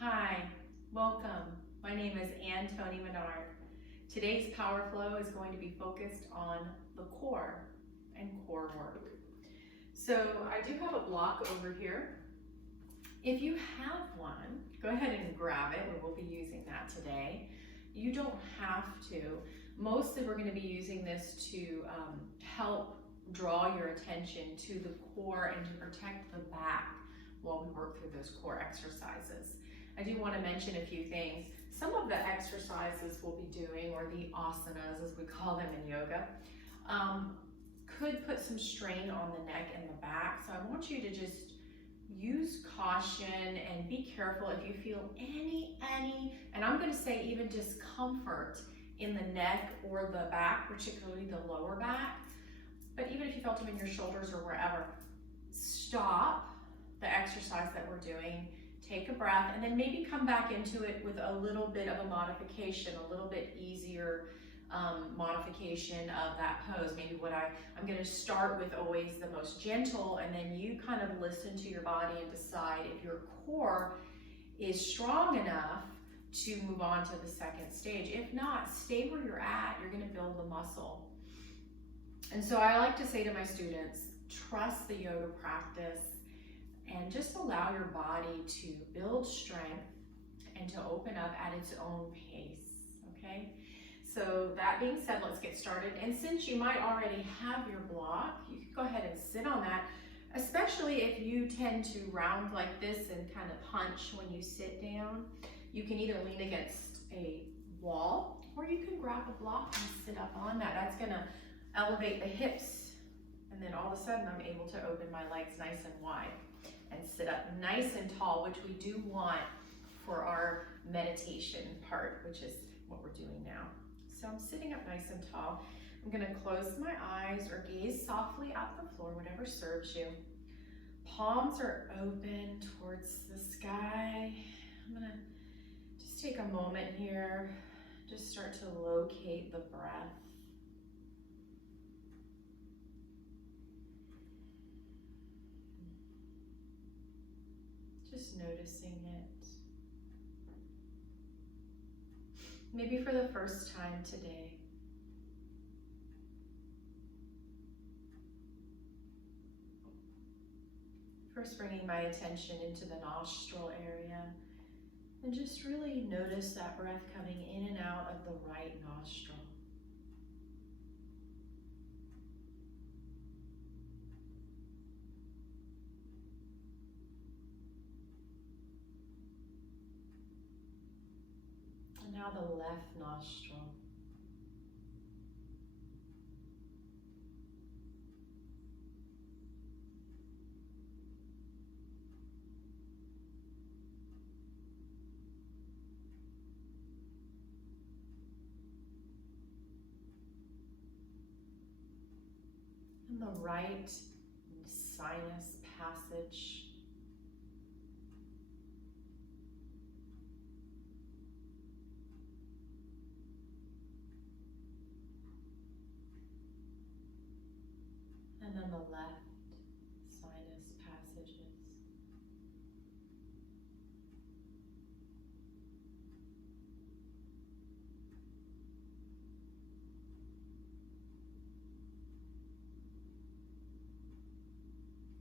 Hi, welcome. My name is Toni Minard. Today's Power Flow is going to be focused on the core and core work. So I do have a block over here. If you have one, go ahead and grab it. We will be using that today. You don't have to. Mostly we're going to be using this to help draw your attention to the core and to protect the back while we work through those core exercises. I do want to mention a few things. Some of the exercises we'll be doing, or the asanas as we call them in yoga, could put some strain on the neck and the back. So I want you to just use caution and be careful if you feel any, and I'm going to say even discomfort in the neck or the back, particularly the lower back. But even if you felt them in your shoulders or wherever, stop the exercise that we're doing, take a breath, and then maybe come back into it with a little bit of a modification, a little bit easier modification of that pose. Maybe I'm going to start with always the most gentle, and then you kind of listen to your body and decide if your core is strong enough to move on to the second stage. If not, stay where you're at. You're going to build the muscle. And so I like to say to my students, trust the yoga practice and just allow your body to build strength and to open up at its own pace, okay? So that being said, let's get started. And since you might already have your block, you can go ahead and sit on that, especially if you tend to round like this and kind of punch when you sit down. You can either lean against a wall or you can grab a block and sit up on that. That's gonna elevate the hips, and then all of a sudden I'm able to open my legs nice and wide and sit up nice and tall, which we do want for our meditation part, which is what we're doing now. So I'm sitting up nice and tall. I'm gonna close my eyes or gaze softly at the floor, whatever serves you. Palms are open towards the sky. I'm gonna just take a moment here, just start to locate the breath. Just noticing it. Maybe for the first time today. First bringing my attention into the nostril area and just really notice that breath coming in and out of the right nostril. And now the left nostril. And the right sinus passage. And then the left sinus passages.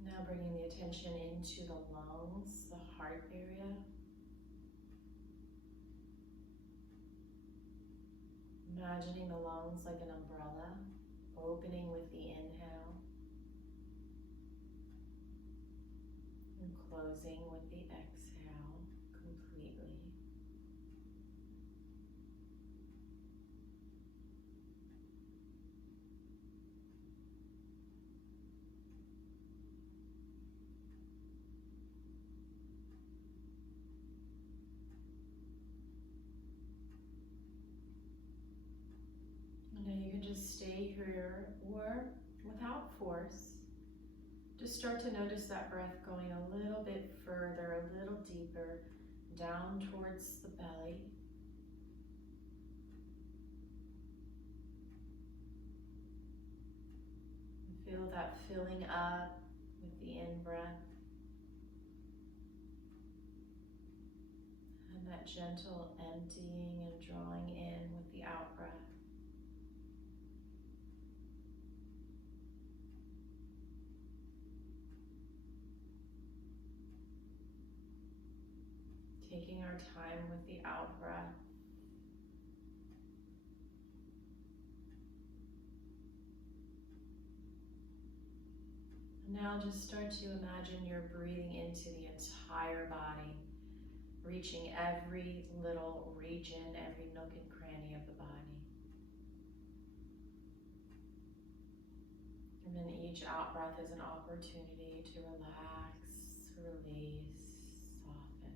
Now bringing the attention into the lungs, the heart area. Imagining the lungs like an umbrella, opening with the inhale and closing with the exhale completely. And you can just stay here or without force. Just start to notice that breath going a little bit further, a little deeper, down towards the belly. And feel that filling up with the in-breath gentle emptying and drawing in with the out breath. Taking our time with the out breath. Now just start to imagine you're breathing into the entire body, reaching every little region, every nook and cranny of the body. And then each out breath is an opportunity to relax, release, soften.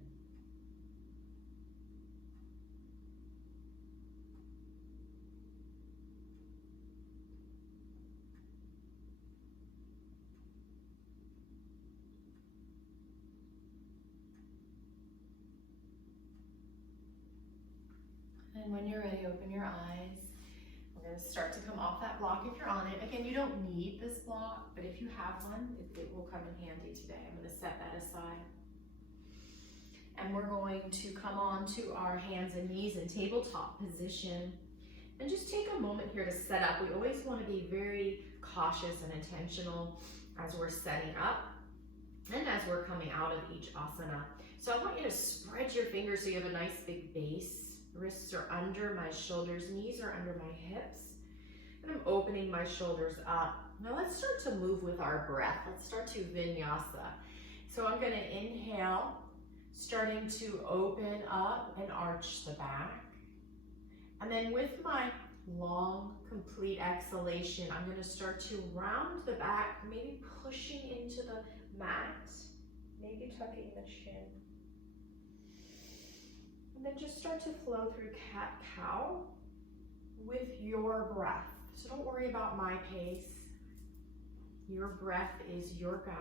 And when you're ready, open your eyes. We're going to start to come off that block if you're on it. Again, you don't need this block, but if you have one, it will come in handy today. I'm going to set that aside. And we're going to come on to our hands and knees in tabletop position. And just take a moment here to set up. We always want to be very cautious and intentional as we're setting up and as we're coming out of each asana. So I want you to spread your fingers so you have a nice big base. Wrists are under my shoulders, knees are under my hips, and I'm opening my shoulders up. Now let's start to move with our breath. Let's start to vinyasa. So I'm going to inhale, starting to open up and arch the back. And then with my long, complete exhalation, I'm going to start to round the back, maybe pushing into the mat, maybe tucking the chin. And then just start to flow through cat-cow with your breath. So don't worry about my pace. Your breath is your guide.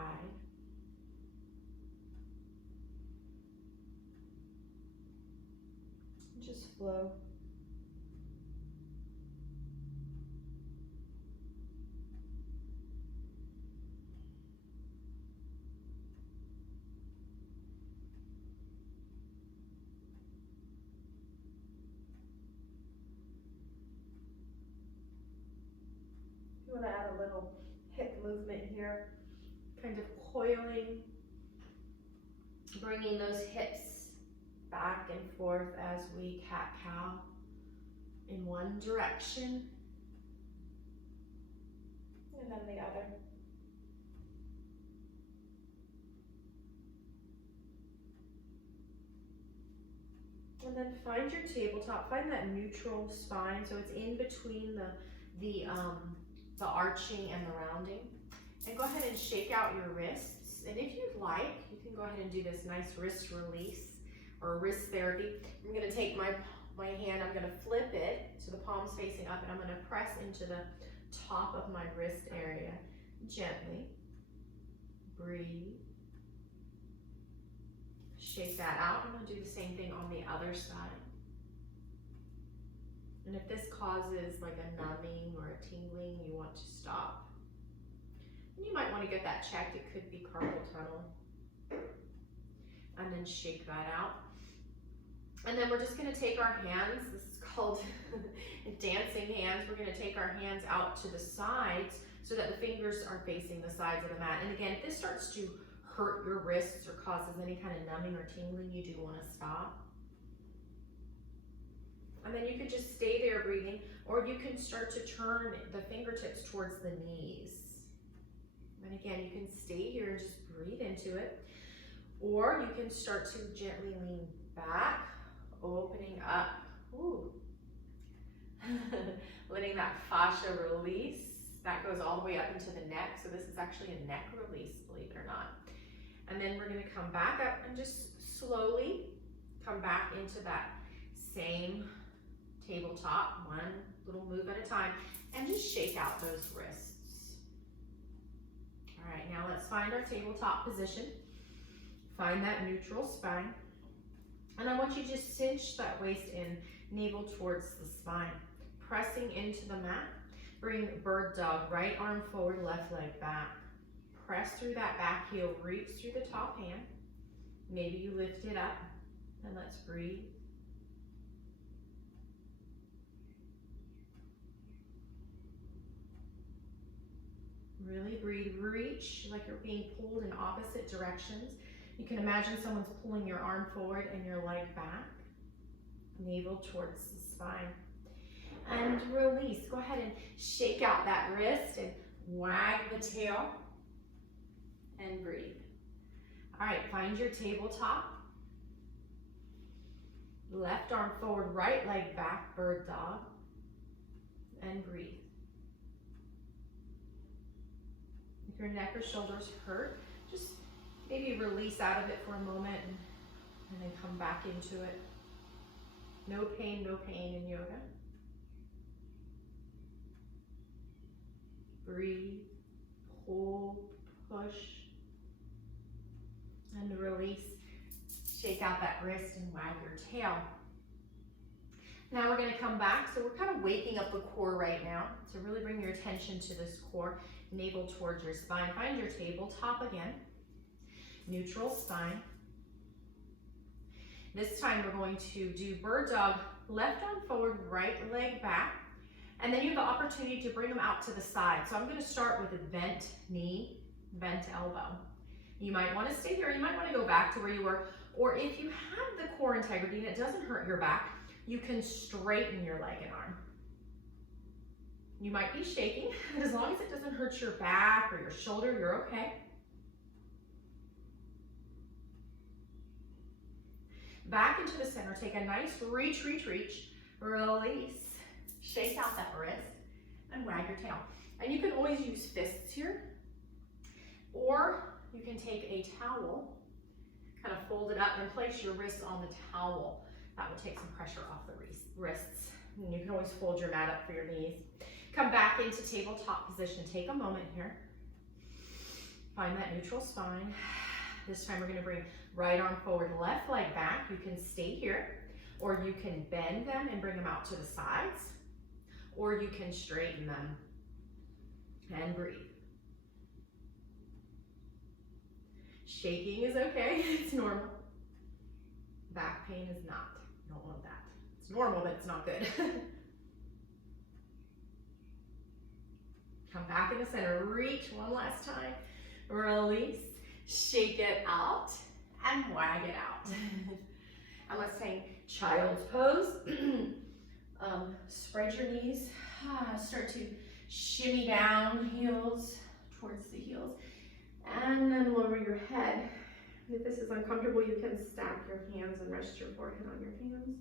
Just flow. You want to add a little hip movement here, kind of coiling, bringing those hips back and forth as we cat-cow in one direction and then the other. And then find your tabletop, find that neutral spine so it's in between the arching and the rounding. And go ahead and shake out your wrists. And if you'd like, you can go ahead and do this nice wrist release or wrist therapy. I'm going to take my hand, I'm going to flip it so the palm's facing up, and I'm going to press into the top of my wrist area gently. Breathe. Shake that out. I'm going to do the same thing on the other side. And if this causes like a numbing or a tingling, you want to stop. And you might want to get that checked. It could be carpal tunnel. And then shake that out. And then we're just going to take our hands. This is called dancing hands. We're going to take our hands out to the sides so that the fingers are facing the sides of the mat. And again, if this starts to hurt your wrists or causes any kind of numbing or tingling, you do want to stop. And then you could just stay there breathing, or you can start to turn the fingertips towards the knees. And again, you can stay here and just breathe into it. Or you can start to gently lean back, opening up. Ooh. Letting that fascia release. That goes all the way up into the neck. So this is actually a neck release, believe it or not. And then we're going to come back up and just slowly come back into that same tabletop, one little move at a time, and just shake out those wrists. All right, now let's find our tabletop position. Find that neutral spine. And I want you to just cinch that waist in, navel towards the spine. Pressing into the mat. Bring bird dog, right arm forward, left leg back. Press through that back heel, reach through the top hand. Maybe you lift it up, and let's breathe. Really breathe. Reach like you're being pulled in opposite directions. You can imagine someone's pulling your arm forward and your leg back. Navel towards the spine. And release. Go ahead and shake out that wrist and wag the tail. And breathe. All right, find your tabletop. Left arm forward, right leg back, bird dog. And breathe. If your neck or shoulders hurt, just maybe release out of it for a moment and then come back into it. No pain in yoga. Breathe, pull, push, and release. Shake out that wrist and wag your tail. Now we're going to come back. So we're kind of waking up the core right now. So really bring your attention to this core. Navel towards your spine. Find your tabletop again. Neutral spine. This time we're going to do bird dog. Left arm forward, right leg back. And then you have the opportunity to bring them out to the side. So I'm going to start with a bent knee, bent elbow. You might want to stay here. You might want to go back to where you were. Or if you have the core integrity and it doesn't hurt your back, you can straighten your leg and arm. You might be shaking, but as long as it doesn't hurt your back or your shoulder, you're okay. Back into the center. Take a nice reach, release. Shake out that wrist and wag your tail. And you can always use fists here, or you can take a towel, kind of fold it up and place your wrists on the towel. That will take some pressure off the wrists. And you can always fold your mat up for your knees. Come back into tabletop position. Take a moment here. Find that neutral spine. This time we're going to bring right arm forward, left leg back. You can stay here, or you can bend them and bring them out to the sides, or you can straighten them and breathe. Shaking is okay, it's normal. Back pain is not. You don't want that. It's normal, but it's not good. Come back in the center, reach one last time, release, shake it out, and wag it out. And let's say child's pose. Spread your knees, start to shimmy down, heels towards the heels, and then lower your head. If this is uncomfortable, you can stack your hands and rest your forehead on your hands.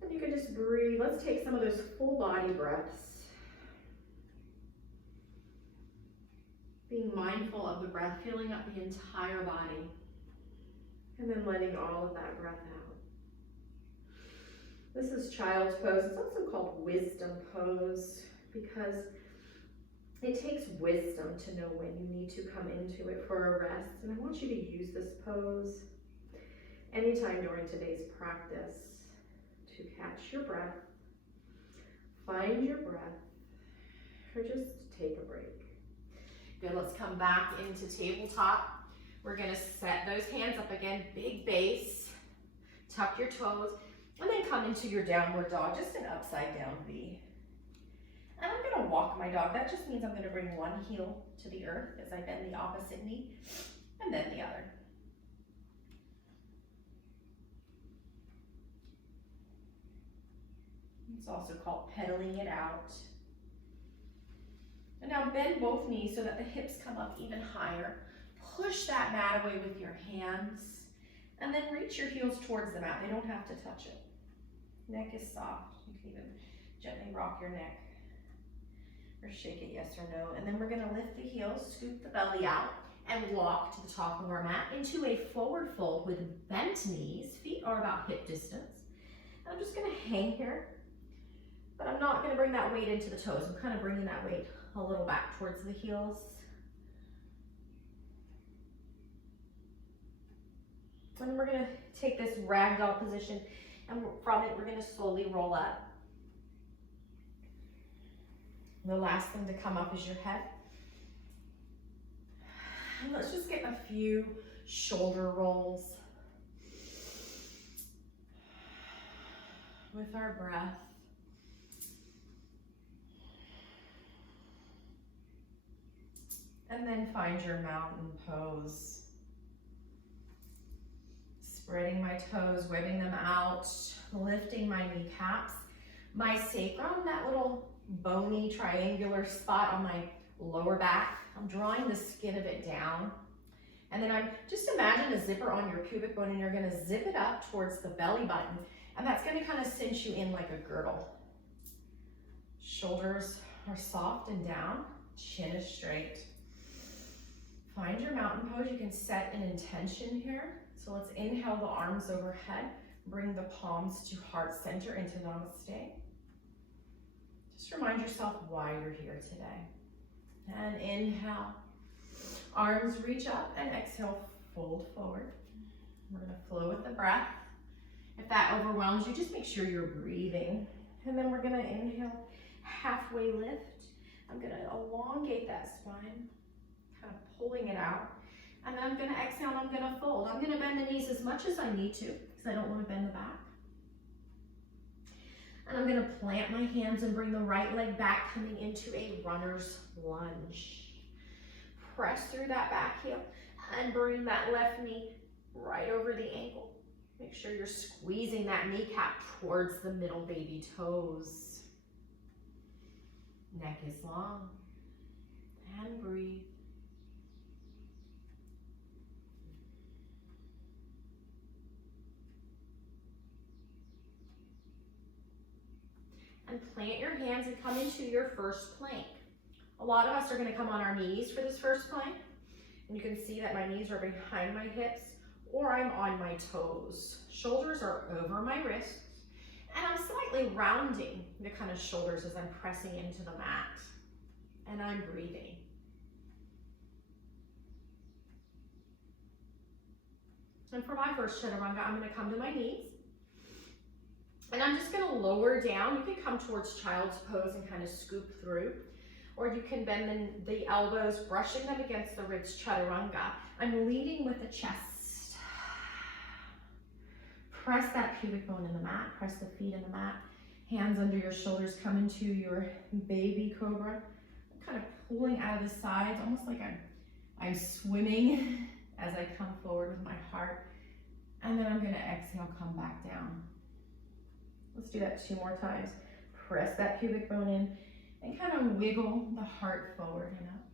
And you can just breathe. Let's take some of those full body breaths. Being mindful of the breath, filling up the entire body, and then letting all of that breath out. This is child's pose. It's also called wisdom pose because it takes wisdom to know when you need to come into it for a rest. And I want you to use this pose anytime during today's practice to catch your breath, find your breath, or just take a break. Good, let's come back into tabletop. We're gonna set those hands up again, big base, tuck your toes, and then come into your downward dog, just an upside down V. And I'm gonna walk my dog. That just means I'm gonna bring one heel to the earth as I bend the opposite knee, and then the other. It's also called pedaling it out. And now bend both knees so that the hips come up even higher. Push that mat away with your hands, and then reach your heels towards the mat. They don't have to touch it. Neck is soft. You can even gently rock your neck or shake it yes or no. And then we're gonna lift the heels, scoop the belly out, and walk to the top of our mat into a forward fold with bent knees. Feet are about hip distance. I'm just gonna hang here, but I'm not gonna bring that weight into the toes. I'm kind of bringing that weight a little back towards the heels. And we're gonna take this ragdoll position, and from it, we're gonna slowly roll up. The last thing to come up is your head. And let's just get a few shoulder rolls with our breath. And then find your mountain pose. Spreading my toes, webbing them out, lifting my kneecaps. My sacrum, that little bony triangular spot on my lower back, I'm drawing the skin of it down. And then I'm just imagine a zipper on your pubic bone and you're gonna zip it up towards the belly button. And that's gonna kind of cinch you in like a girdle. Shoulders are soft and down, chin is straight. Find your mountain pose. You can set an intention here. So let's inhale the arms overhead, bring the palms to heart center into namaste. Just remind yourself why you're here today. And inhale, arms reach up, and exhale, fold forward. We're gonna flow with the breath. If that overwhelms you, just make sure you're breathing. And then we're gonna inhale, halfway lift. I'm gonna elongate that spine, kind of pulling it out. And then I'm gonna exhale and I'm gonna fold. I'm gonna bend the knees as much as I need to because I don't wanna bend the back. And I'm gonna plant my hands and bring the right leg back, coming into a runner's lunge. Press through that back heel and bring that left knee right over the ankle. Make sure you're squeezing that kneecap towards the middle baby toes. Neck is long. And breathe. And plant your hands and come into your first plank. A lot of us are going to come on our knees for this first plank. And you can see that my knees are behind my hips or I'm on my toes. Shoulders are over my wrists. And I'm slightly rounding the kind of shoulders as I'm pressing into the mat. And I'm breathing. And for my first chaturanga, I'm going to come to my knees. And I'm just going to lower down. You can come towards child's pose and kind of scoop through. Or you can bend the elbows, brushing them against the ribs, chaturanga. I'm leading with the chest. Press that pubic bone in the mat. Press the feet in the mat. Hands under your shoulders. Come into your baby cobra. I'm kind of pulling out of the sides, almost like I'm swimming as I come forward with my heart. And then I'm going to exhale, come back down. Let's do that 2 more times. Press that pubic bone in and kind of wiggle the heart forward and up.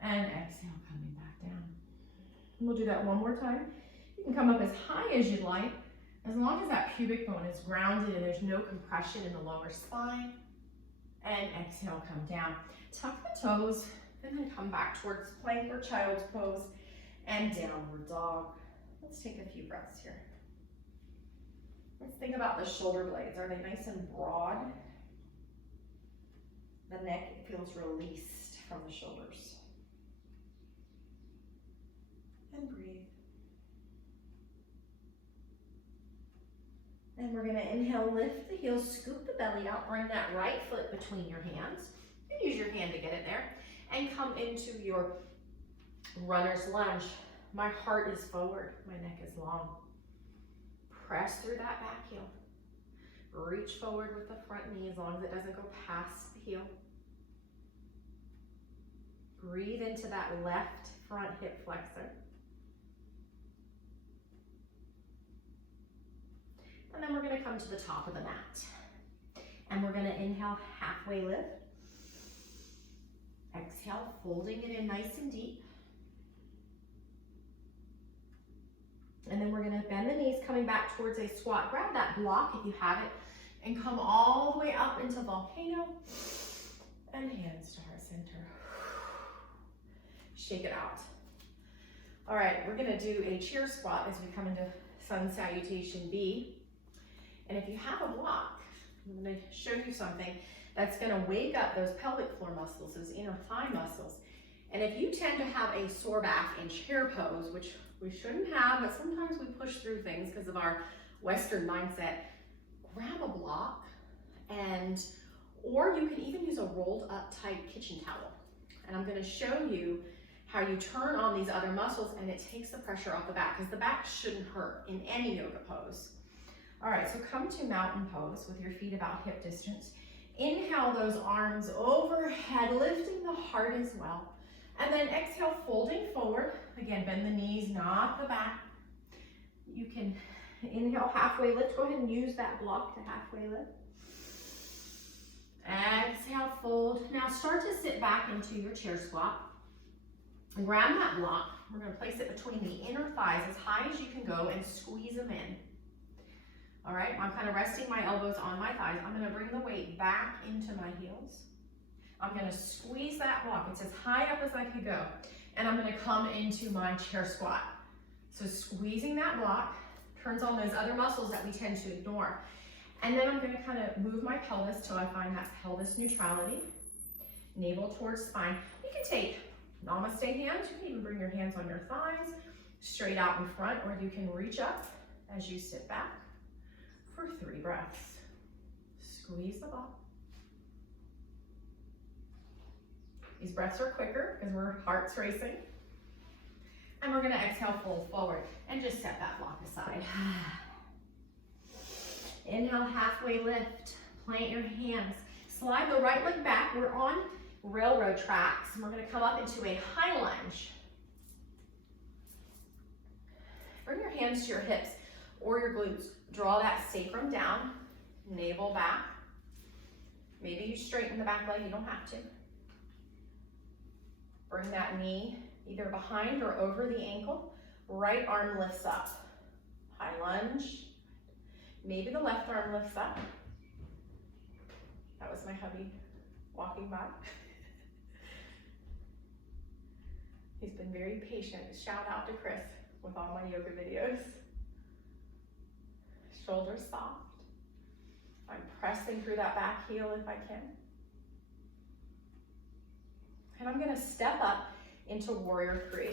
And exhale, coming back down. And we'll do that 1 more time. You can come up as high as you'd like, as long as that pubic bone is grounded and there's no compression in the lower spine. And exhale, come down. Tuck the toes and then come back towards plank or child's pose and downward dog. Let's take a few breaths here. Let's think about the shoulder blades. Are they nice and broad? The neck feels released from the shoulders. And breathe. And we're gonna inhale, lift the heels, scoop the belly out, bring that right foot between your hands. You use your hand to get it there. And come into your runner's lunge. My heart is forward, my neck is long. Press through that back heel. Reach forward with the front knee as long as it doesn't go past the heel. Breathe into that left front hip flexor. And then we're going to come to the top of the mat. And we're going to inhale, halfway lift. Exhale, folding it in nice and deep. And then we're going to bend the knees, coming back towards a squat. Grab that block if you have it, and come all the way up into volcano. And hands to heart center. Shake it out. All right, we're going to do a cheer squat as we come into sun salutation B. And if you have a block, I'm going to show you something that's going to wake up those pelvic floor muscles, those inner thigh muscles. And if you tend to have a sore back in chair pose, which we shouldn't have, but sometimes we push through things because of our Western mindset, grab a block, or you can even use a rolled up tight kitchen towel. And I'm going to show you how you turn on these other muscles and it takes the pressure off the back, because the back shouldn't hurt in any yoga pose. All right, so come to mountain pose with your feet about hip distance. Inhale those arms overhead, lifting the heart as well. And then exhale, folding forward. Again, bend the knees, not the back. You can inhale, halfway lift. Go ahead and use that block to halfway lift. Exhale, fold. Now start to sit back into your chair squat. And grab that block. We're going to place it between the inner thighs as high as you can go and squeeze them in. All right, I'm kind of resting my elbows on my thighs. I'm going to bring the weight back into my heels. I'm going to squeeze that block. It's as high up as I could go. And I'm going to come into my chair squat. So squeezing that block turns on those other muscles that we tend to ignore. And then I'm going to kind of move my pelvis till I find that pelvis neutrality. Navel towards spine. You can take namaste hands. You can even bring your hands on your thighs, straight out in front, or you can reach up as you sit back for 3 breaths. Squeeze the block. These breaths are quicker because our heart's racing. And we're going to exhale, fold forward, and just set that block aside. Inhale, halfway lift. Plant your hands. Slide the right leg back. We're on railroad tracks, and we're going to come up into a high lunge. Bring your hands to your hips or your glutes. Draw that sacrum down, navel back. Maybe you straighten the back leg, you don't have to. Bring that knee either behind or over the ankle. Right arm lifts up. High lunge. Maybe the left arm lifts up. That was my hubby walking by. He's been very patient. Shout out to Chris with all my yoga videos. Shoulders soft. I'm pressing through that back heel if I can. And I'm gonna step up into warrior 3.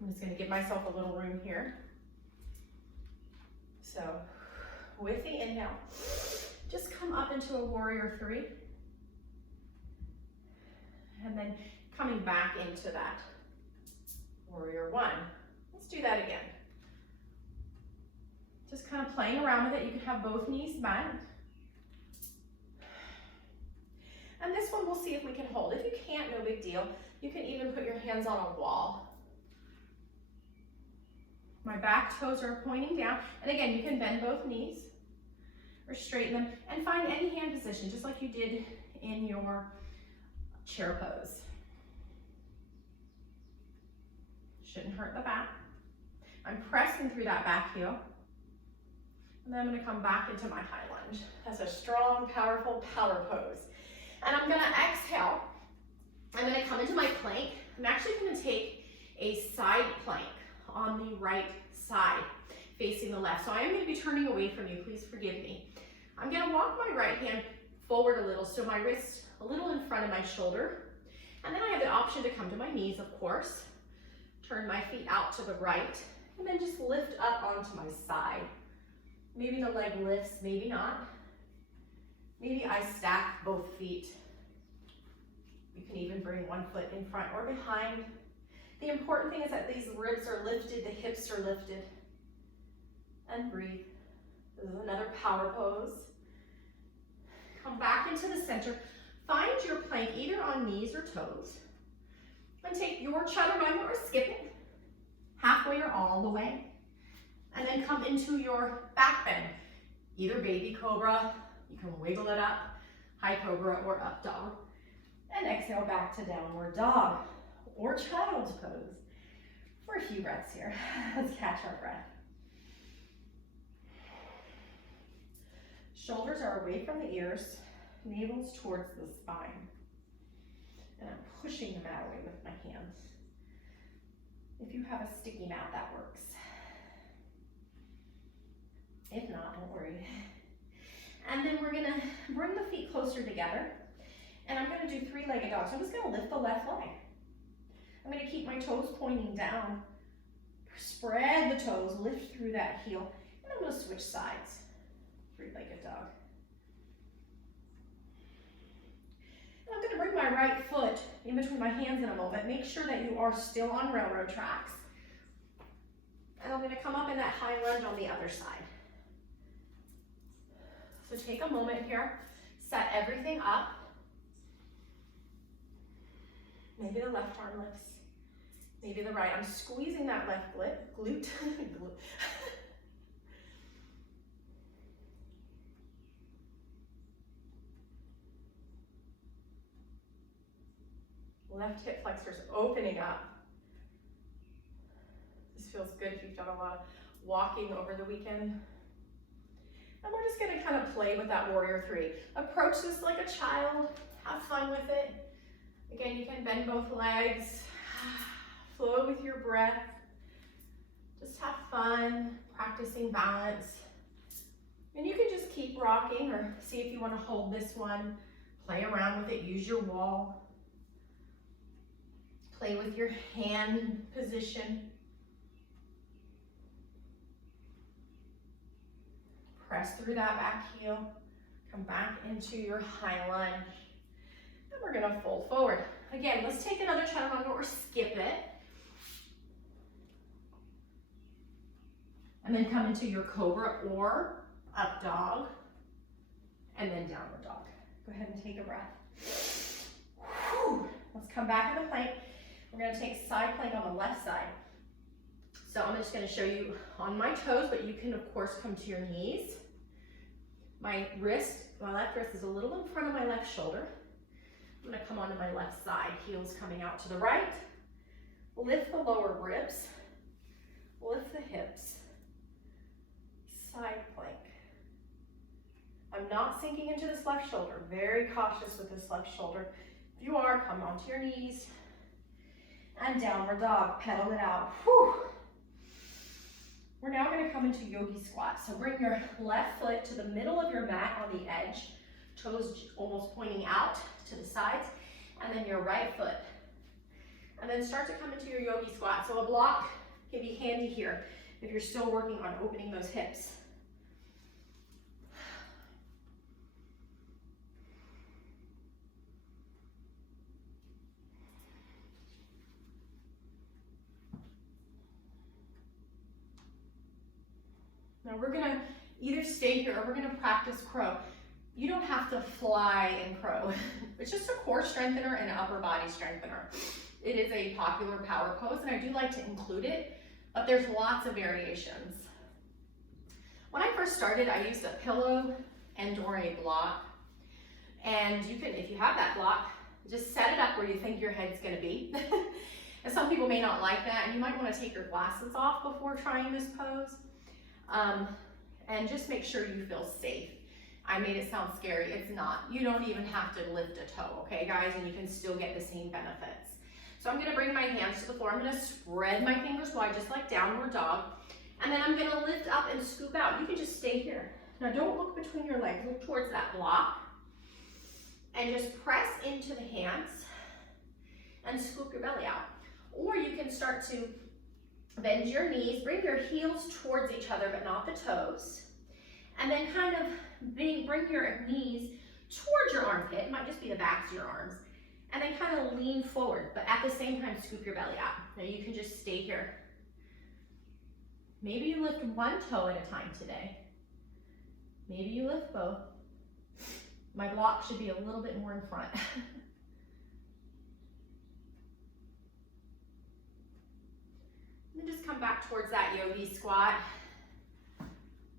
I'm just gonna give myself a little room here. So with the inhale, just come up into a warrior 3. And then coming back into that warrior 1. Let's do that again. Just kind of playing around with it. You can have both knees bent. And this one we'll see if we can hold. If you can't, no big deal. You can even put your hands on a wall. My back toes are pointing down. And again, you can bend both knees or straighten them and find any hand position, just like you did in your chair pose. Shouldn't hurt the back. I'm pressing through that back heel. And then I'm gonna come back into my high lunge. That's a strong, powerful power pose. And I'm gonna exhale. I'm gonna come into my plank. I'm actually gonna take a side plank on the right side, facing the left. So I am gonna be turning away from you, please forgive me. I'm gonna walk my right hand forward a little, so my wrist a little in front of my shoulder. And then I have the option to come to my knees, of course. Turn my feet out to the right, and then just lift up onto my side. Maybe the leg lifts, maybe not. Maybe I stack both feet. You can even bring one foot in front or behind. The important thing is that these ribs are lifted, the hips are lifted. And breathe. This is another power pose. Come back into the center. Find your plank either on knees or toes. And take your chaturanga or skip it, halfway or all the way. And then come into your back bend, either baby cobra, you can wiggle it up, high cobra or up dog. And exhale back to downward dog or child's pose for a few breaths here. Let's catch our breath. Shoulders are away from the ears, navel's towards the spine. And I'm pushing the mat away with my hands. If you have a sticky mat, that works. If not, don't worry. And then we're gonna bring the feet closer together. And I'm gonna do 3-legged dogs. I'm just gonna lift the left leg. I'm gonna keep my toes pointing down. Spread the toes, lift through that heel. And I'm gonna switch sides. 3-legged dog. And I'm gonna bring my right foot in between my hands in a moment. Make sure that you are still on railroad tracks. And I'm gonna come up in that high lunge on the other side. So take a moment here, set everything up. Maybe the left arm lifts, maybe the right. I'm squeezing that left glute. Left hip flexors opening up. This feels good if you've done a lot of walking over the weekend. And we're just gonna kind of play with that warrior three. Approach this like a child, have fun with it. Again, you can bend both legs, flow with your breath. Just have fun, practicing balance. And you can just keep rocking or see if you wanna hold this one, play around with it, use your wall. Play with your hand position. Press through that back heel. Come back into your high lunge. And we're gonna fold forward. Again, let's take another chaturanga or skip it. And then come into your cobra or up dog. And then downward dog. Go ahead and take a breath. Whew. Let's come back into plank. We're gonna take side plank on the left side. So I'm just gonna show you on my toes, but you can of course come to your knees. My left wrist is a little in front of my left shoulder. I'm gonna come onto my left side, heels coming out to the right. Lift the lower ribs, lift the hips, side plank. I'm not sinking into this left shoulder, very cautious with this left shoulder. If you are, come onto your knees. And downward dog, pedal it out. Whew. We're now gonna come into yogi squat. So bring your left foot to the middle of your mat on the edge, toes almost pointing out to the sides, and then your right foot. And then start to come into your yogi squat. So a block can be handy here if you're still working on opening those hips. Now we're gonna either stay here or we're gonna practice crow. You don't have to fly in crow. It's just a core strengthener and an upper body strengthener. It is a popular power pose and I do like to include it, but there's lots of variations. When I first started, I used a pillow and or a block. And you can, if you have that block, just set it up where you think your head's gonna be. And some people may not like that and you might wanna take your glasses off before trying this pose. And just make sure you feel safe. I made it sound scary, it's not. You don't even have to lift a toe, okay guys? And you can still get the same benefits. So I'm gonna bring my hands to the floor. I'm gonna spread my fingers wide, just like downward dog. And then I'm gonna lift up and scoop out. You can just stay here. Now don't look between your legs, look towards that block. And just press into the hands and scoop your belly out. Or you can start to bend your knees, bring your heels towards each other, but not the toes. And then kind of bring your knees towards your armpit. It might just be the backs of your arms. And then kind of lean forward, but at the same time, scoop your belly out. Now you can just stay here. Maybe you lift one toe at a time today. Maybe you lift both. My block should be a little bit more in front. And just come back towards that yogi squat.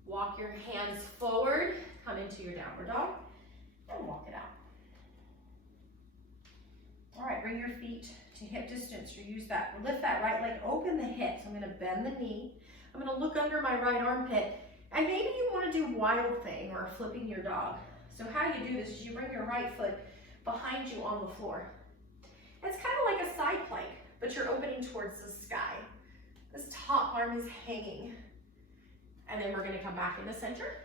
Walk your hands forward, come into your downward dog, and walk it out. All right, bring your feet to hip distance, or use that, lift that right leg, open the hips. I'm gonna bend the knee. I'm gonna look under my right armpit, and maybe you wanna do wild thing or flipping your dog. So how you do this is you bring your right foot behind you on the floor. It's kind of like a side plank, but you're opening towards the sky. This top arm is hanging. And then we're gonna come back in the center.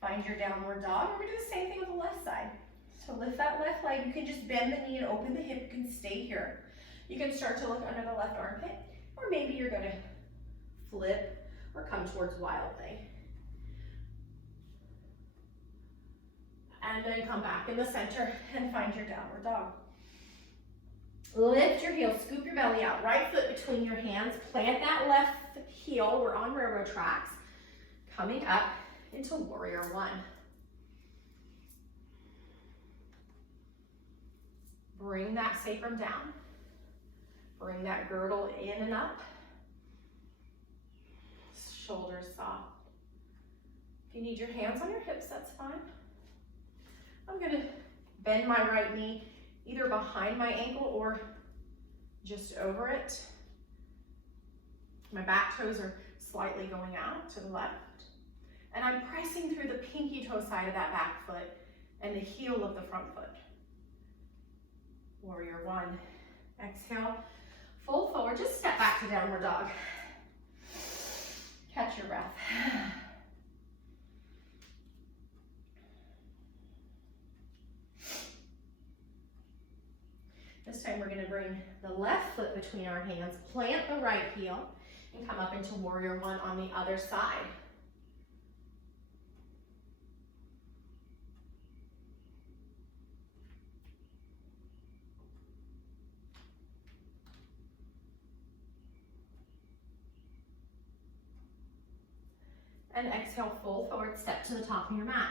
Find your downward dog. We're gonna do the same thing with the left side. So lift that left leg. You can just bend the knee and open the hip. You can stay here. You can start to look under the left armpit, or maybe you're gonna flip or come towards wild thing. And then come back in the center and find your downward dog. Lift your heels, scoop your belly out, right foot between your hands, plant that left heel, we're on railroad tracks, coming up into warrior one. Bring that sacrum down, Bring that girdle in and up. Shoulders soft. If you need your hands on your hips, that's fine. I'm gonna bend my right knee either behind my ankle or just over it. My back toes are slightly going out to the left. And I'm pressing through the pinky toe side of that back foot and the heel of the front foot. Warrior one. Exhale, fold forward, just step back to downward dog. Catch your breath. This time we're gonna bring the left foot between our hands, plant the right heel, and come up into warrior one on the other side. And exhale, fold forward, step to the top of your mat.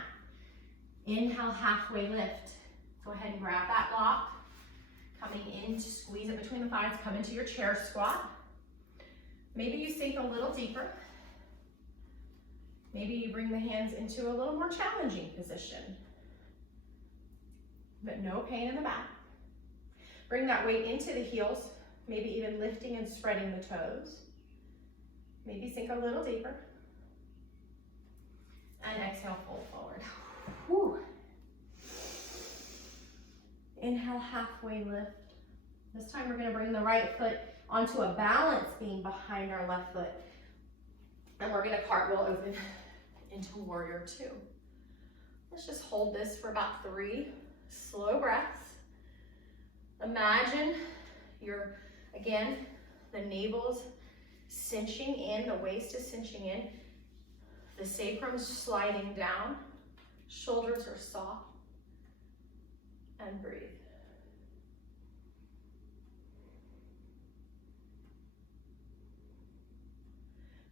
Inhale, halfway lift. Go ahead and grab that block. Coming in to squeeze it between the thighs, come into your chair squat. Maybe you sink a little deeper. Maybe you bring the hands into a little more challenging position. But no pain in the back. Bring that weight into the heels, maybe even lifting and spreading the toes. Maybe sink a little deeper. And exhale, fold forward. Whew. Inhale, halfway lift. This time we're gonna bring the right foot onto a balance beam behind our left foot. And we're gonna cartwheel open into warrior two. Let's just hold this for about 3 slow breaths. Imagine again, the navel's cinching in, the waist is cinching in, the sacrum's sliding down, shoulders are soft, and breathe.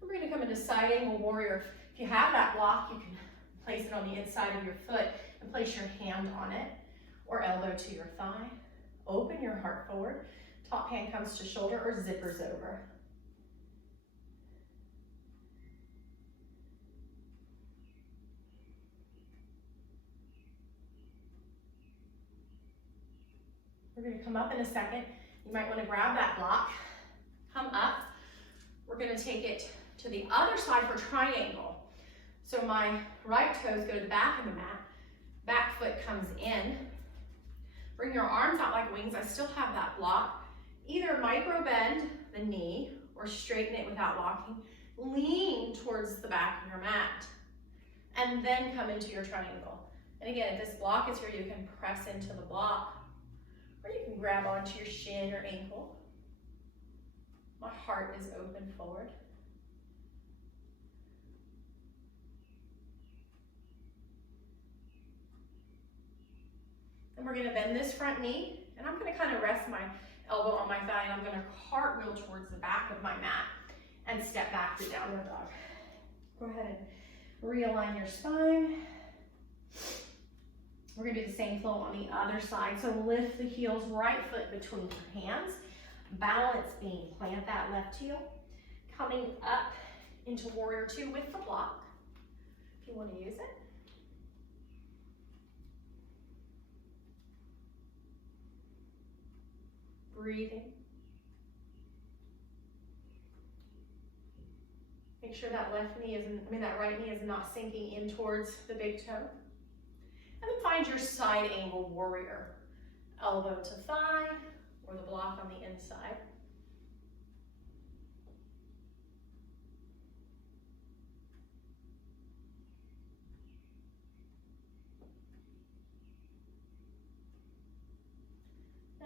We're going to come into side angle warrior. If you have that block, you can place it on the inside of your foot and place your hand on it or elbow to your thigh. Open your heart forward. Top hand comes to shoulder or zippers over. We're going to come up in a second. You might want to grab that block, come up. We're going to take it to the other side for triangle. So my right toes go to the back of the mat, back foot comes in. Bring your arms out like wings. I still have that block. Either micro bend the knee or straighten it without locking. Lean towards the back of your mat and then come into your triangle. And again, if this block is here, you can press into the block. Or you can grab onto your shin or ankle. My heart is open forward. And we're going to bend this front knee, and I'm going to kind of rest my elbow on my thigh, and I'm going to cartwheel towards the back of my mat and step back to downward dog. Go ahead and realign your spine. We're gonna do the same flow on the other side. So lift the heels, right foot between your hands. Balance beam, plant that left heel. Coming up into warrior two with the block, if you wanna use it. Breathing. Make sure that that right knee is not sinking in towards the big toe. And then find your side angle warrior. Elbow to thigh, or the block on the inside.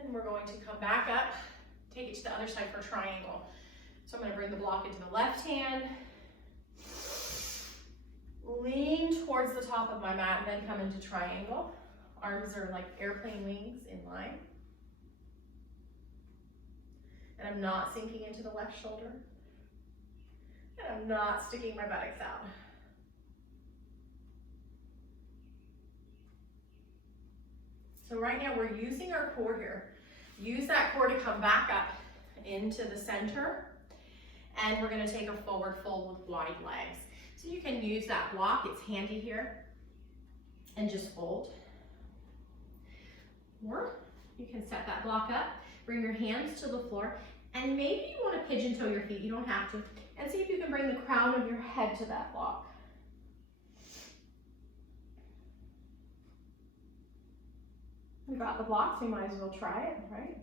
And we're going to come back up, take it to the other side for triangle. So I'm going to bring the block into the left hand, lean towards the top of my mat, and then come into triangle. Arms are like airplane wings in line. And I'm not sinking into the left shoulder. And I'm not sticking my buttocks out. So right now we're using our core here. Use that core to come back up into the center. And we're gonna take a forward fold with wide legs. So you can use that block, it's handy here, and just fold. Or you can set that block up, bring your hands to the floor, and maybe you wanna pigeon toe your feet, you don't have to, and see if you can bring the crown of your head to that block. We got the blocks, we might as well try it, right?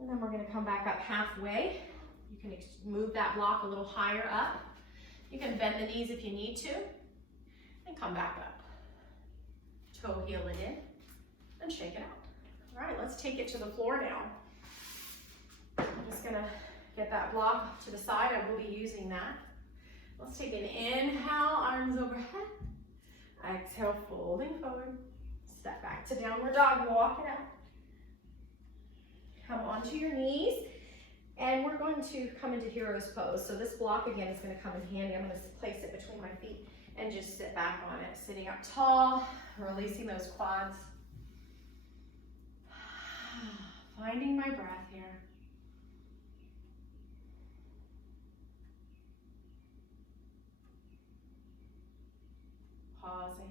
And then we're gonna come back up halfway. You can move that block a little higher up. You can bend the knees if you need to, and come back up. Toe heel it in, and shake it out. All right, let's take it to the floor now. I'm just gonna get that block to the side. I will be using that. Let's take an inhale, arms overhead. Exhale, folding forward. Step back to downward dog, walk it out. Come onto your knees, and we're going to come into hero's pose. So this block again is going to come in handy. I'm going to place it between my feet and just sit back on it, sitting up tall, releasing those quads. Finding my breath here. Pausing,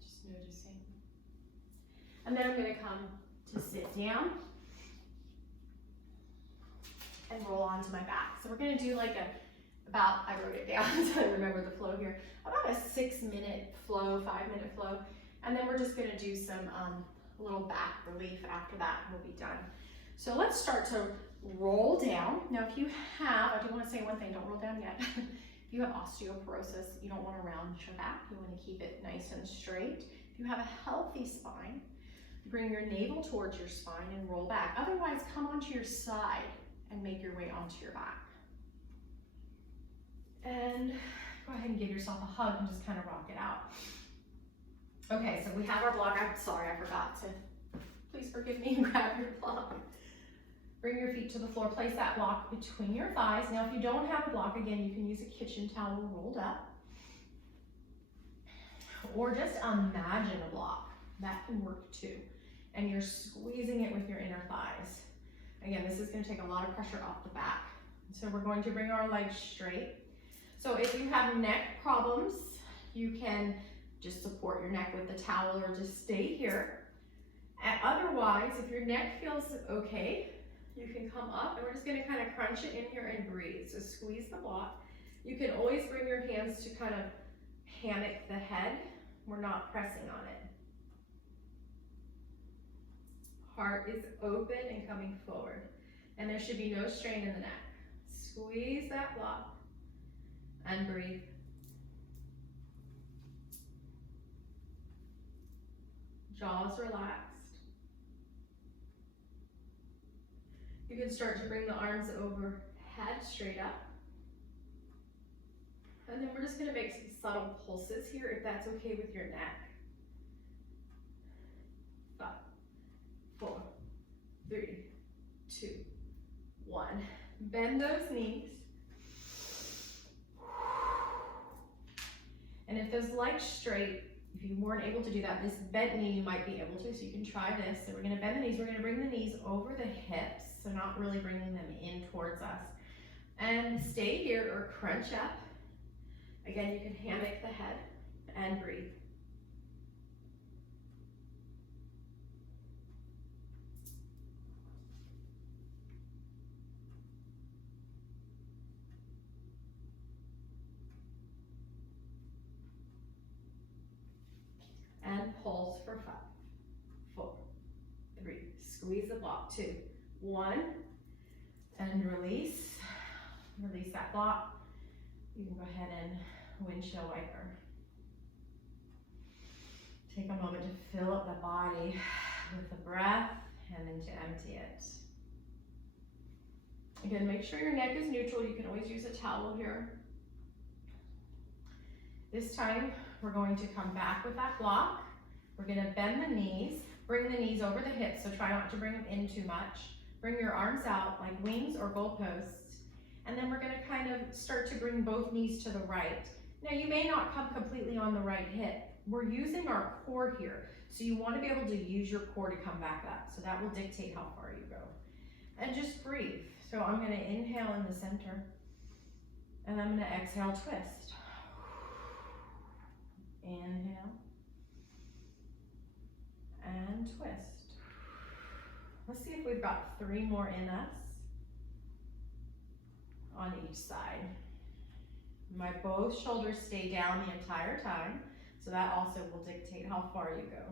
just noticing. And then I'm going to come to sit down and roll onto my back. So we're gonna do like I wrote it down so I remember the flow here, about a 6-minute flow, 5-minute flow. And then we're just gonna do some little back relief after that, and we'll be done. So let's start to roll down. Now if you have, I do wanna say one thing, don't roll down yet. If you have osteoporosis, you don't wanna round your back, you wanna keep it nice and straight. If you have a healthy spine, bring your navel towards your spine and roll back. Otherwise, come onto your side and make your way onto your back. And go ahead and give yourself a hug and just kind of rock it out. Okay, so we have our block. I'm sorry, I forgot to. Please forgive me and grab your block. Bring your feet to the floor. Place that block between your thighs. Now, if you don't have a block, again, you can use a kitchen towel rolled up. Or just imagine a block. That can work too. And you're squeezing it with your inner thighs. Again, this is going to take a lot of pressure off the back. So we're going to bring our legs straight. So if you have neck problems, you can just support your neck with the towel or just stay here. And otherwise, if your neck feels okay, you can come up and we're just going to kind of crunch it in here and breathe. So squeeze the block. You can always bring your hands to kind of hammock the head. We're not pressing on it. Heart is open and coming forward. And there should be no strain in the neck. Squeeze that block and breathe. Jaws relaxed. You can start to bring the arms overhead, straight up. And then we're just going to make some subtle pulses here, if that's okay with your neck. 5, 4, 3, 2, 1. Bend those knees. And if those legs straight, if you weren't able to do that, this bent knee you might be able to, so you can try this. So we're going to bend the knees. We're going to bring the knees over the hips, so not really bringing them in towards us. And stay here or crunch up. Again, you can hammock the head and breathe. And pulse for 5, 4, 3. Squeeze the block. 2, 1. And release. Release that block. You can go ahead and windshield wiper. Take a moment to fill up the body with the breath and then to empty it. Again, make sure your neck is neutral. You can always use a towel here. This time, we're going to come back with that block. We're going to bend the knees, bring the knees over the hips, so try not to bring them in too much. Bring your arms out like wings or goalposts. And then we're going to kind of start to bring both knees to the right. Now, you may not come completely on the right hip. We're using our core here. So you want to be able to use your core to come back up. So that will dictate how far you go. And just breathe. So I'm going to inhale in the center. And I'm going to exhale, twist. Inhale. And twist. Let's see if we've got 3 more in us on each side. Both shoulders stay down the entire time, so that also will dictate how far you go.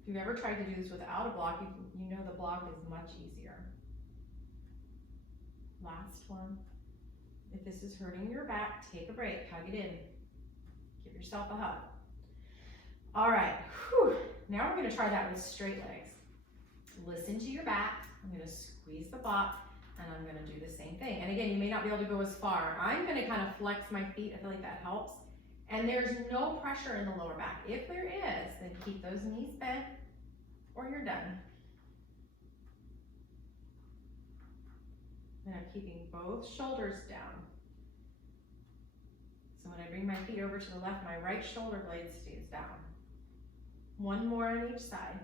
If you've ever tried to do this without a block, you know the block is much easier. Last one. If this is hurting your back, take a break, hug it in. Give yourself a hug. All right, whew. Now we're gonna try that with straight legs. Listen to your back. I'm gonna squeeze the block, and I'm gonna do the same thing. And again, you may not be able to go as far. I'm gonna kind of flex my feet. I feel like that helps. And there's no pressure in the lower back. If there is, then keep those knees bent, or you're done. And I'm keeping both shoulders down. So when I bring my feet over to the left, my right shoulder blade stays down. 1 more on each side.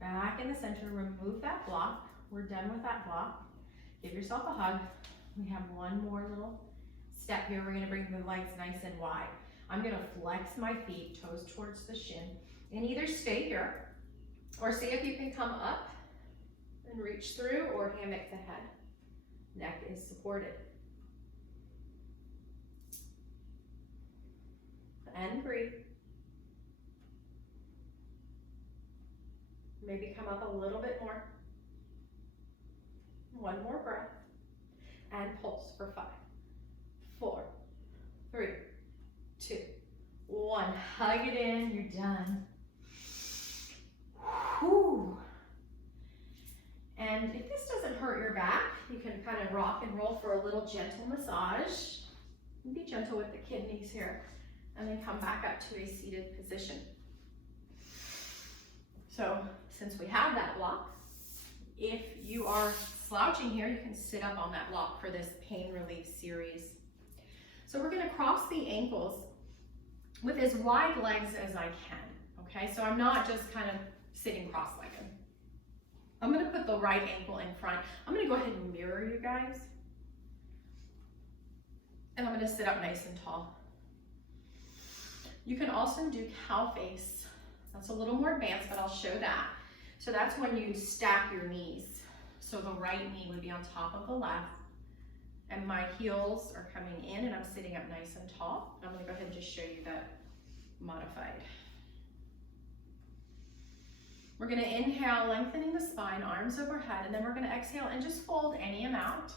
Back in the center, remove that block. We're done with that block. Give yourself a hug. We have 1 more little step here. We're gonna bring the legs nice and wide. I'm gonna flex my feet, toes towards the shin, and either stay here, or see if you can come up and reach through, or hammock to head. Neck is supported. And breathe. Maybe come up a little bit more. 1 more breath. And pulse for 5, 4, 3, 2, 1. Hug it in, you're done. Whew. And if this doesn't hurt your back, you can kind of rock and roll for a little gentle massage. Be gentle with the kidneys here. And then come back up to a seated position. So since we have that block, if you are slouching here, you can sit up on that block for this pain relief series. So we're gonna cross the ankles with as wide legs as I can, okay? So I'm not just kind of sitting cross-legged. I'm gonna put the right ankle in front. I'm gonna go ahead and mirror you guys. And I'm gonna sit up nice and tall. You can also do cow face. That's a little more advanced, but I'll show that. So that's when you stack your knees. So the right knee would be on top of the left, and my heels are coming in, and I'm sitting up nice and tall. I'm gonna go ahead and just show you that modified. We're gonna inhale, lengthening the spine, arms overhead, and then we're gonna exhale and just fold any amount.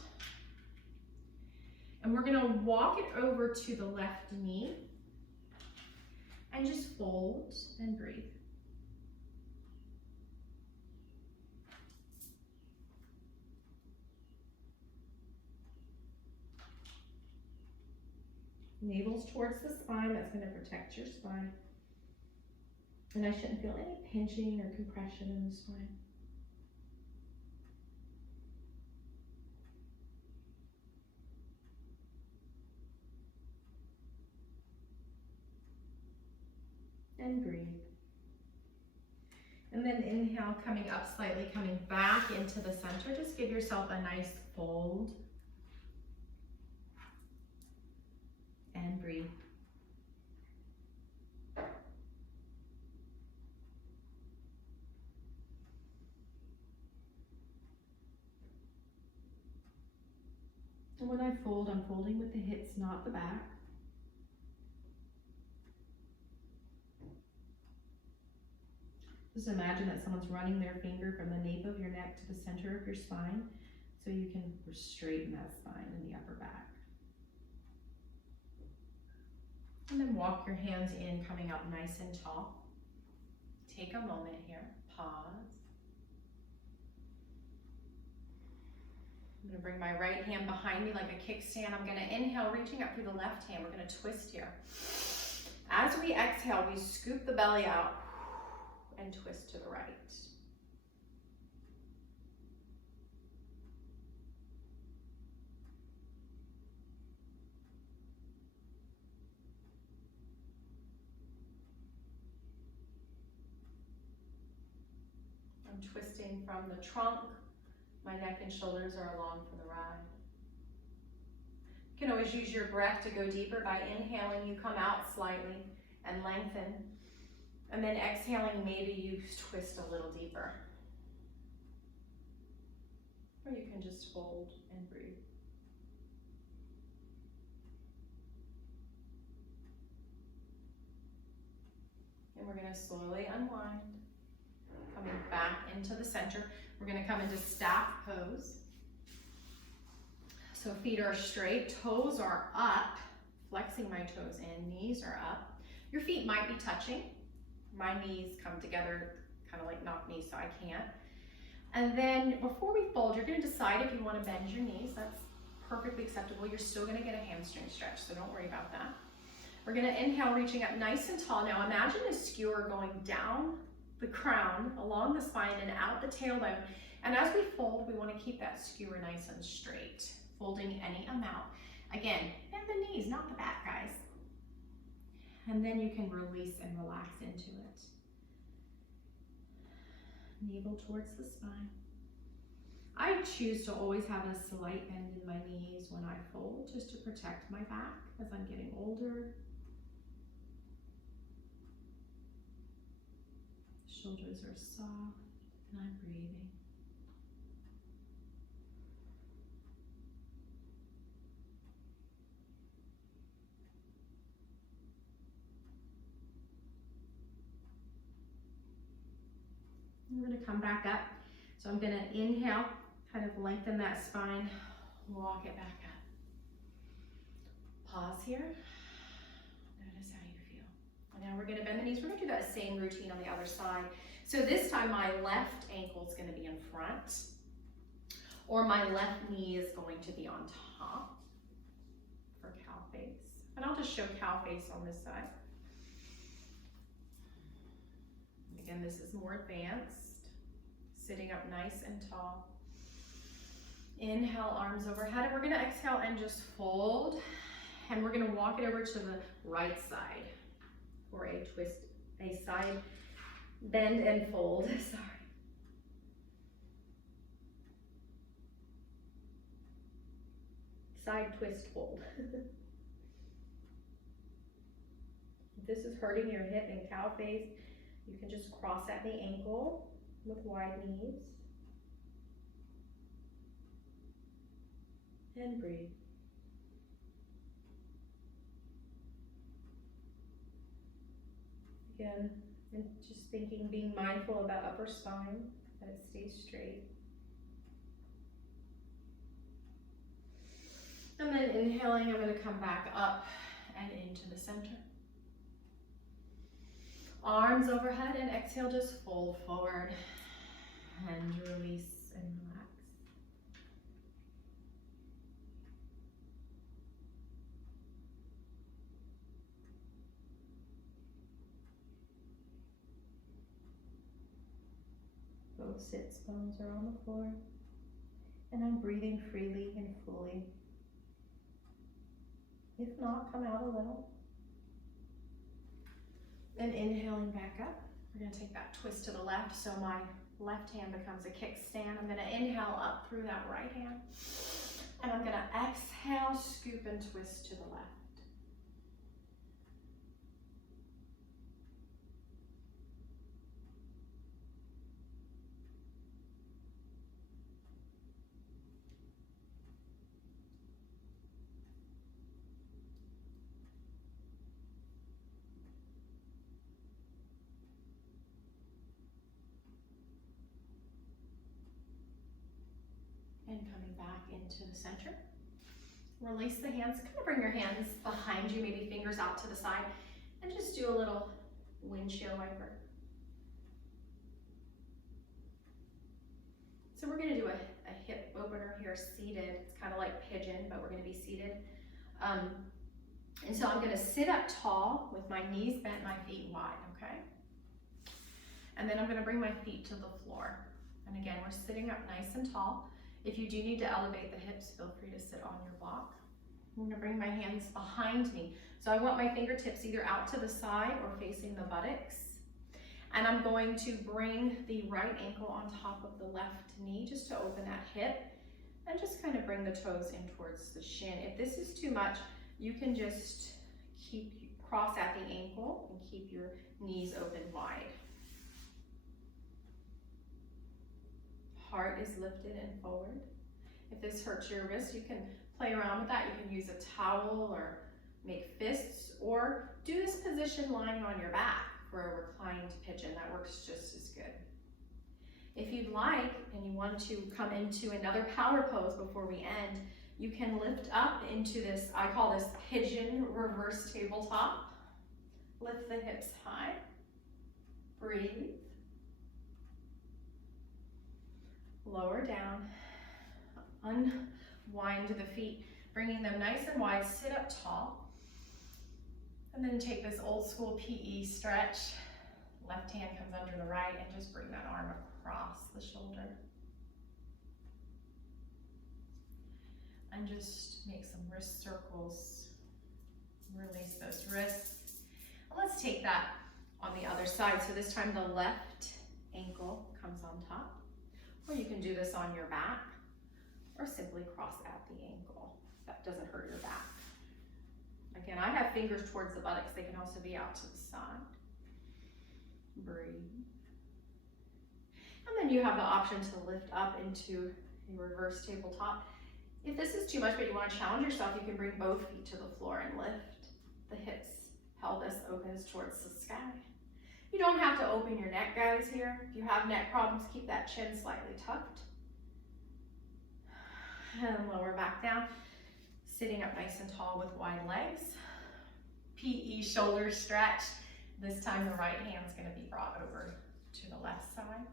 And we're gonna walk it over to the left knee, and just fold and breathe. Navel's towards the spine, that's going to protect your spine. And I shouldn't feel any pinching or compression in the spine. And breathe. And then inhale, coming up slightly, coming back into the center. Just give yourself a nice fold. And breathe. And when I fold, I'm folding with the hips, not the back. Just imagine that someone's running their finger from the nape of your neck to the center of your spine, so you can straighten that spine in the upper back. And then walk your hands in, coming up nice and tall. Take a moment here, pause. I'm gonna bring my right hand behind me like a kickstand. I'm gonna inhale, reaching up through the left hand. We're gonna twist here. As we exhale, we scoop the belly out and twist to the right. I'm twisting from the trunk. My neck and shoulders are along for the ride. You can always use your breath to go deeper by inhaling. You come out slightly and lengthen. And then exhaling, maybe you twist a little deeper. Or you can just fold and breathe. And we're going to slowly unwind. Coming back into the center. We're going to come into staff pose. So feet are straight, toes are up, flexing my toes in, knees are up. Your feet might be touching. My knees come together, kind of like knock knees, so I can't. And then before we fold, you're going to decide if you want to bend your knees. That's perfectly acceptable. You're still going to get a hamstring stretch, so don't worry about that. We're going to inhale, reaching up nice and tall. Now imagine a skewer going down the crown, along the spine, and out the tailbone. And as we fold, we want to keep that skewer nice and straight, folding any amount. Again, bend the knees, not the back, guys. And then you can release and relax into it. Navel towards the spine. I choose to always have a slight bend in my knees when I fold, just to protect my back as I'm getting older. Shoulders are soft, and I'm breathing. I'm going to come back up. So I'm going to inhale, kind of lengthen that spine, walk it back up. Pause here. Notice how you feel. And now we're going to bend the knees. We're going to do that same routine on the other side. So this time my left ankle is going to be in front, or my left knee is going to be on top for cow face. And I'll just show cow face on this side. Again, this is more advanced. Sitting up nice and tall. Inhale, arms overhead, and we're going to exhale and just fold. And we're going to walk it over to the right side for a twist, a side bend and fold. Sorry. Side twist fold. If this is hurting your hip and cow face, you can just cross at the ankle with wide knees. And breathe. Again, and just thinking, being mindful about upper spine, that it stays straight. And then inhaling, I'm going to come back up and into the center. Arms overhead, and exhale, just fold forward and release and relax. Both sits bones are on the floor, and I'm breathing freely and fully. If not, come out a little. And inhaling back up, we're going to take that twist to the left, so my left hand becomes a kickstand. I'm going to inhale up through that right hand, and I'm going to exhale, scoop and twist to the left. And coming back into the center. Release the hands, kind of bring your hands behind you, maybe fingers out to the side, and just do a little windshield wiper. So we're going to do a hip opener here, seated. It's kind of like pigeon, but we're going to be seated. And so I'm going to sit up tall with my knees bent, my feet wide, okay? And then I'm going to bring my feet to the floor. And again, we're sitting up nice and tall. If you do need to elevate the hips, feel free to sit on your block. I'm going to bring my hands behind me. So I want my fingertips either out to the side or facing the buttocks. And I'm going to bring the right ankle on top of the left knee just to open that hip and just kind of bring the toes in towards the shin. If this is too much, you can just cross at the ankle and keep your knees open wide. Heart is lifted and forward. If this hurts your wrist, you can play around with that. You can use a towel or make fists, or do this position lying on your back for a reclined pigeon. That works just as good. If you'd like, and you want to come into another power pose before we end, you can lift up into this, I call this pigeon reverse tabletop. Lift the hips high. Breathe. Lower down. Unwind the feet, bringing them nice and wide. Sit up tall. And then take this old school PE stretch. Left hand comes under the right and just bring that arm across the shoulder. And just make some wrist circles. Release those wrists. Let's take that on the other side. So this time the left ankle comes on top. Or you can do this on your back, or simply cross at the ankle. That doesn't hurt your back. Again, I have fingers towards the buttocks. They can also be out to the side. Breathe. And then you have the option to lift up into a reverse tabletop. If this is too much, but you want to challenge yourself, you can bring both feet to the floor and lift the hips. Pelvis opens towards the sky. You don't have to open your neck, guys, here. If you have neck problems, keep that chin slightly tucked. And lower back down. Sitting up nice and tall with wide legs. PE shoulder stretch. This time the right hand's going to be brought over to the left side.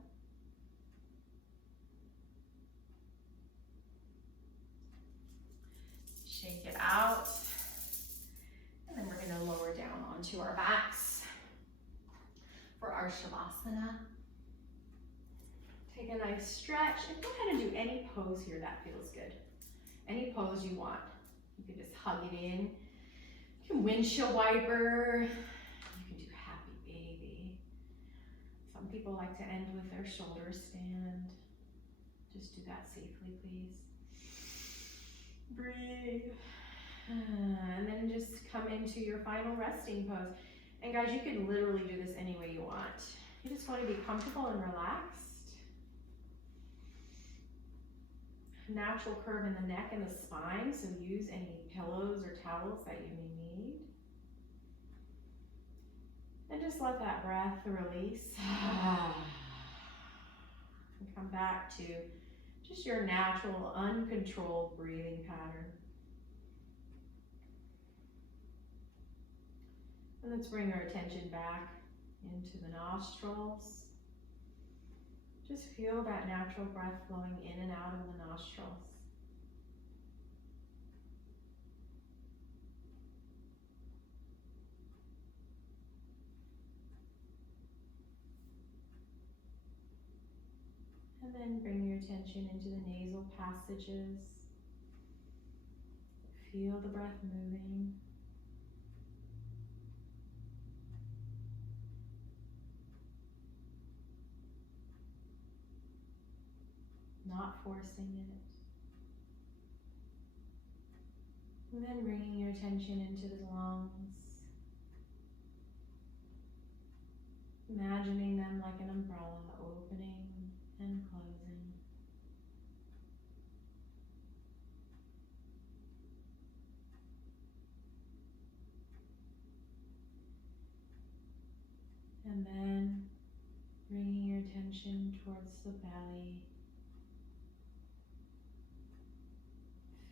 Shake it out. And then we're going to lower down onto our backs for our Shavasana. Take a nice stretch and go ahead and do any pose here that feels good. Any pose you want. You can just hug it in. You can windshield wiper. You can do happy baby. Some people like to end with their shoulder stand. Just do that safely, please. Breathe. And then just come into your final resting pose. And guys, you can literally do this any way you want. You just want to be comfortable and relaxed. Natural curve in the neck and the spine, so use any pillows or towels that you may need. And just let that breath release. And come back to just your natural, uncontrolled breathing pattern. And let's bring our attention back into the nostrils. Just feel that natural breath flowing in and out of the nostrils. And then bring your attention into the nasal passages. Feel the breath moving. Not forcing it. And then bringing your attention into the lungs. Imagining them like an umbrella, opening and closing. And then bringing your attention towards the belly.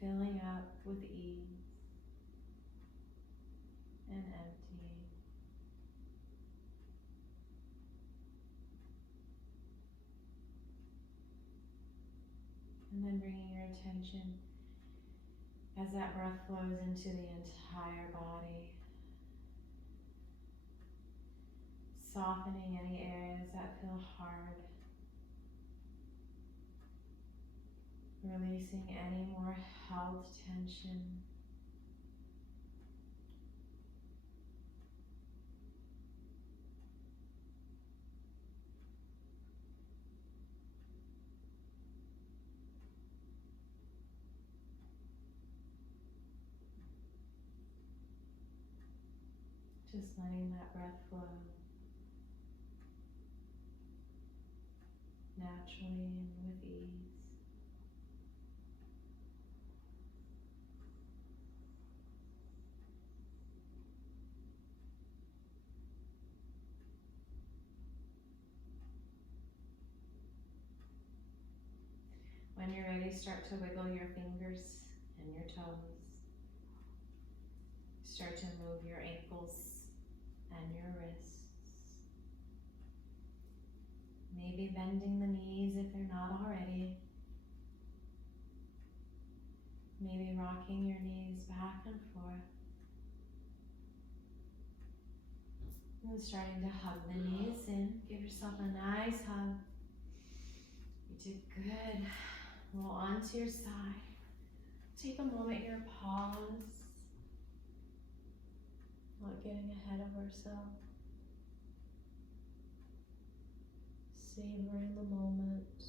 Filling up with ease and emptying. And then bringing your attention as that breath flows into the entire body. Softening any areas that feel hard. Releasing any more held tension. Just letting that breath flow naturally and with ease. When you're ready, start to wiggle your fingers and your toes. Start to move your ankles and your wrists. Maybe bending the knees if they're not already. Maybe rocking your knees back and forth. And starting to hug the knees in. Give yourself a nice hug. You did good. Roll onto your side. Take a moment here, pause. Not getting ahead of ourselves. Savoring the moment.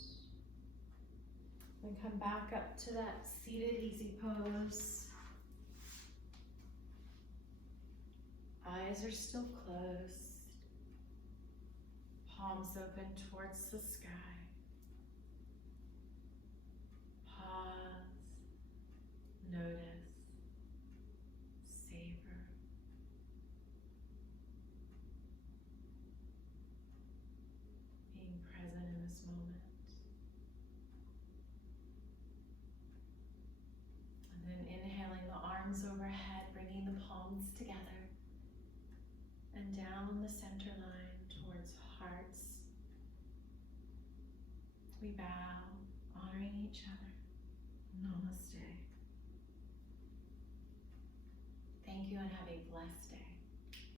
Then come back up to that seated easy pose. Eyes are still closed. Palms open towards the sky. Pause, notice, savor. Being present in this moment. And then inhaling the arms overhead, bringing the palms together. And down the center line towards hearts. We bow, honoring each other. Namaste. Thank you and have a blessed day.